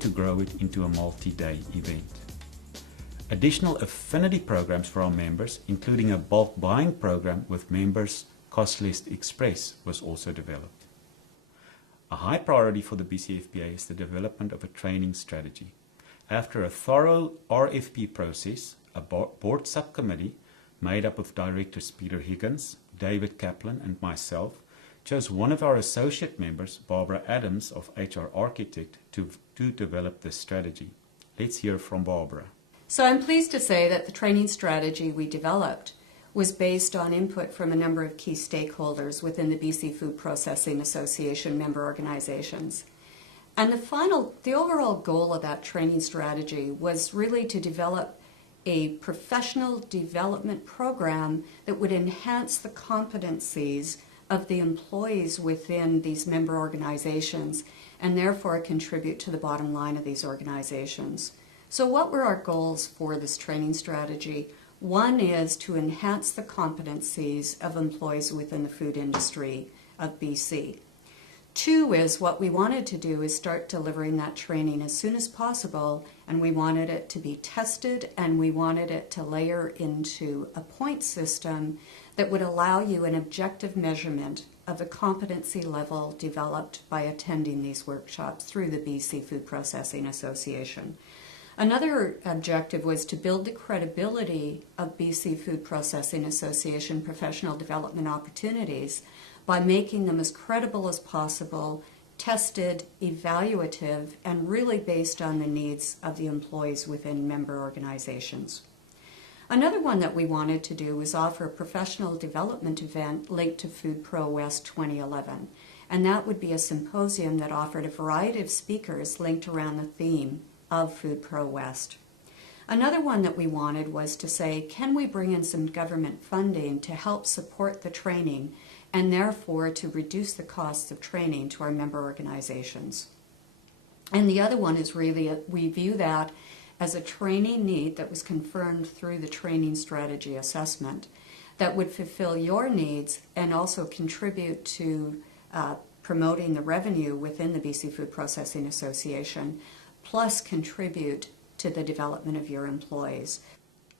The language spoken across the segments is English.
to grow it into a multi-day event. Additional affinity programs for our members, including a bulk buying program with Members Cost List Express, was also developed. A high priority for the BCFPA is the development of a training strategy. After a thorough RFP process, a board subcommittee made up of directors Peter Higgins, David Kaplan, and myself chose one of our associate members, Barbara Adams of HR Architect, to develop this strategy. Let's hear from Barbara. So I'm pleased to say that the training strategy we developed was based on input from a number of key stakeholders within the BC Food Processing Association member organizations. And the overall goal of that training strategy was really to develop a professional development program that would enhance the competencies of the employees within these member organizations and therefore contribute to the bottom line of these organizations. So what were our goals for this training strategy? One is to enhance the competencies of employees within the food industry of BC. Two is what we wanted to do is start delivering that training as soon as possible, and we wanted it to be tested and we wanted it to layer into a point system that would allow you an objective measurement of the competency level developed by attending these workshops through the BC Food Processing Association. Another objective was to build the credibility of BC Food Processing Association professional development opportunities by making them as credible as possible, tested, evaluative, and really based on the needs of the employees within member organizations. Another one that we wanted to do was offer a professional development event linked to Food Pro West 2011, and that would be a symposium that offered a variety of speakers linked around the theme of Food Pro West. Another one that we wanted was to say, can we bring in some government funding to help support the training and therefore to reduce the costs of training to our member organizations? And the other one is really, we view that as a training need that was confirmed through the training strategy assessment that would fulfill your needs and also contribute to promoting the revenue within the BC Food Processing Association, plus contribute to the development of your employees.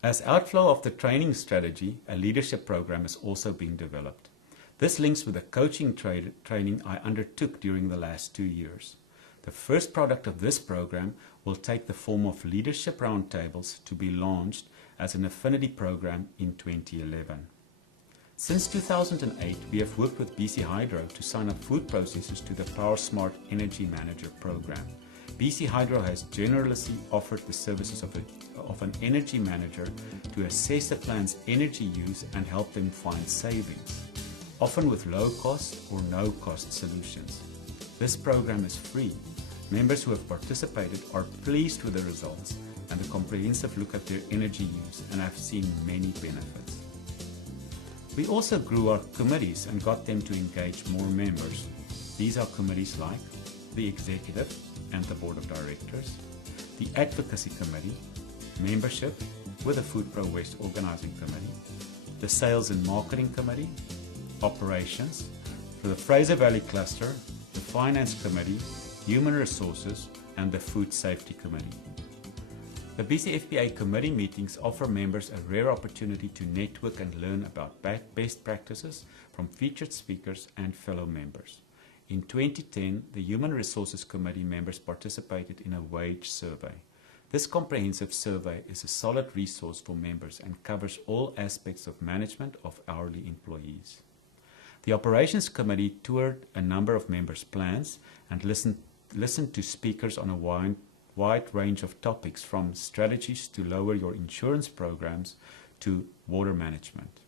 As outflow of the training strategy, a leadership program is also being developed. This links with the coaching training I undertook during the last 2 years. The first product of this program will take the form of leadership roundtables to be launched as an affinity program in 2011. Since 2008, we have worked with BC Hydro to sign up food processors to the PowerSmart Energy Manager program. BC Hydro has generously offered the services of an energy manager to assess a plant's energy use and help them find savings, often with low-cost or no-cost solutions. This program is free. Members who have participated are pleased with the results and the comprehensive look at their energy use and have seen many benefits. We also grew our committees and got them to engage more members. These are committees like the Executive and the Board of Directors, the Advocacy Committee, Membership with the Food Pro West Organizing Committee, the Sales and Marketing Committee, Operations, for the Fraser Valley Cluster, the Finance Committee, Human Resources, and the Food Safety Committee. The BCFPA committee meetings offer members a rare opportunity to network and learn about best practices from featured speakers and fellow members. In 2010, the Human Resources Committee members participated in a wage survey. This comprehensive survey is a solid resource for members and covers all aspects of management of hourly employees. The Operations Committee toured a number of members' plants and listened to speakers on a wide range of topics, from strategies to lower your insurance programs to water management.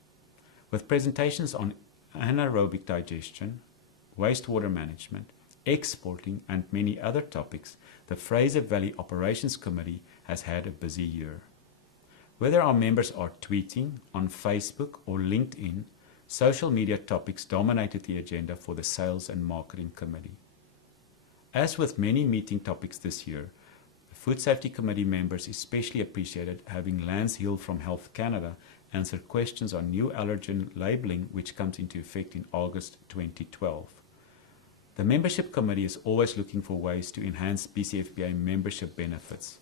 With presentations on anaerobic digestion, wastewater management, exporting, and many other topics, the Fraser Valley Operations Committee has had a busy year. Whether our members are tweeting on Facebook or LinkedIn, social media topics dominated the agenda for the Sales and Marketing Committee. As with many meeting topics this year, the Food Safety Committee members especially appreciated having Lance Hill from Health Canada answer questions on new allergen labelling, which comes into effect in August 2012. The membership committee is always looking for ways to enhance BCFPA membership benefits.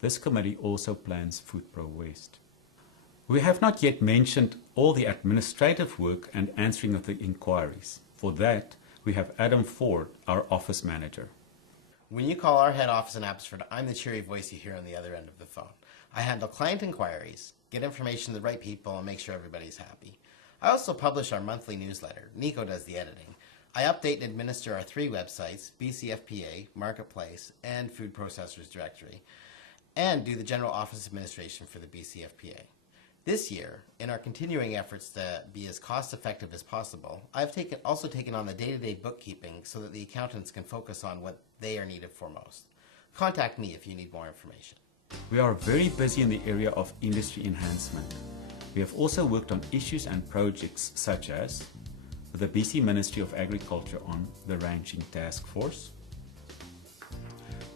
This committee also plans Food Pro West. We have not yet mentioned all the administrative work and answering of the inquiries. For that, we have Adam Ford, our office manager. When you call our head office in Abbotsford, I'm the cheery voice you hear on the other end of the phone. I handle client inquiries, get information to the right people, and make sure everybody's happy. I also publish our monthly newsletter. Nico does the editing. I update and administer our 3 websites, BCFPA, Marketplace, and Food Processors Directory, and do the general office administration for the BCFPA. This year, in our continuing efforts to be as cost-effective as possible, I've also taken on the day-to-day bookkeeping so that the accountants can focus on what they are needed for most. Contact me if you need more information. We are very busy in the area of industry enhancement. We have also worked on issues and projects such as with the BC Ministry of Agriculture on the Ranching Task Force,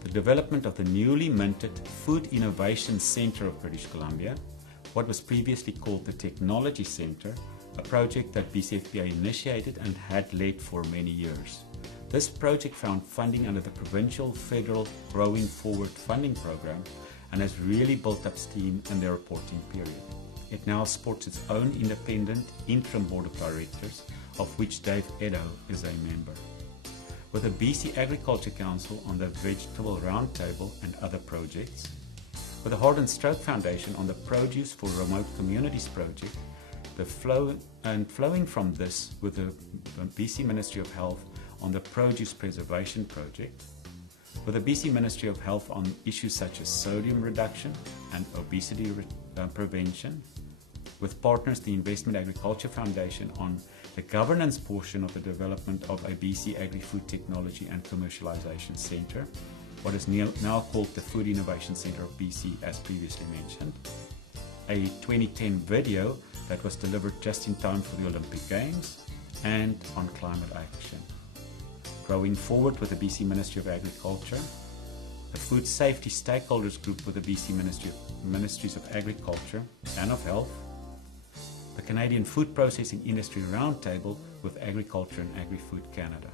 the development of the newly minted Food Innovation Centre of British Columbia, what was previously called the Technology Centre, a project that BCFPA initiated and had led for many years. This project found funding under the provincial federal Growing Forward funding program and has really built up steam in their reporting period. It now sports its own independent interim board of directors, of which Dave Edo is a member. With the BC Agriculture Council on the Vegetable Roundtable and other projects, with the Heart and Stroke Foundation on the Produce for Remote Communities project, flowing from this with the BC Ministry of Health on the Produce Preservation project, with the BC Ministry of Health on issues such as sodium reduction and obesity prevention, with partners the Investment Agriculture Foundation on the governance portion of the development of a BC Agri-Food Technology and Commercialization Centre, what is now called the Food Innovation Centre of BC, as previously mentioned, a 2010 video that was delivered just in time for the Olympic Games, and on climate action. Growing forward with the BC Ministry of Agriculture, the Food Safety Stakeholders Group with the BC Ministries of Agriculture and of Health, the Canadian Food Processing Industry Roundtable with Agriculture and Agri-Food Canada.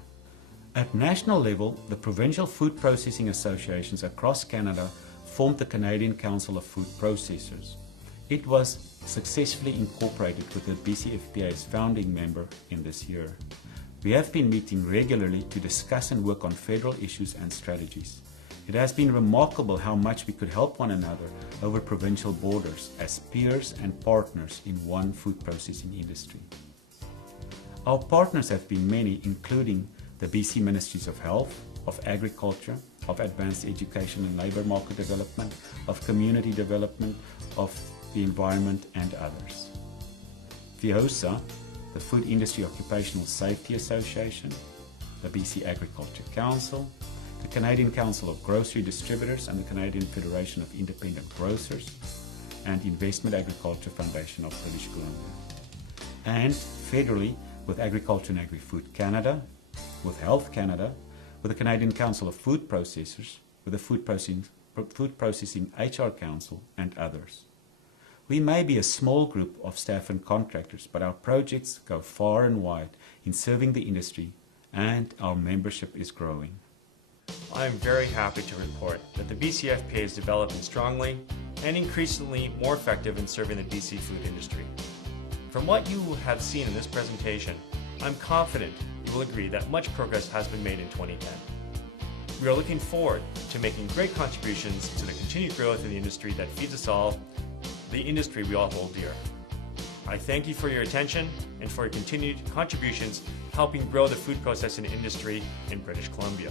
At national level, the provincial food processing associations across Canada formed the Canadian Council of Food Processors. It was successfully incorporated with the BCFPA's founding member in this year. We have been meeting regularly to discuss and work on federal issues and strategies. It has been remarkable how much we could help one another over provincial borders as peers and partners in one food processing industry. Our partners have been many, including the BC Ministries of Health, of Agriculture, of Advanced Education and Labour Market Development, of Community Development, of the Environment, and others. FIOSA, the Food Industry Occupational Safety Association, the BC Agriculture Council, the Canadian Council of Grocery Distributors and the Canadian Federation of Independent Grocers, and Investment Agriculture Foundation of British Columbia. And federally, with Agriculture and Agri-Food Canada, with Health Canada, with the Canadian Council of Food Processors, with the Food Processing HR Council, and others. We may be a small group of staff and contractors, but our projects go far and wide in serving the industry, and our membership is growing. I am very happy to report that the BCFPA is developing strongly and increasingly more effective in serving the BC food industry. From what you have seen in this presentation, I'm confident you will agree that much progress has been made in 2010. We are looking forward to making great contributions to the continued growth in the industry that feeds us all, the industry we all hold dear. I thank you for your attention and for your continued contributions helping grow the food processing industry in British Columbia.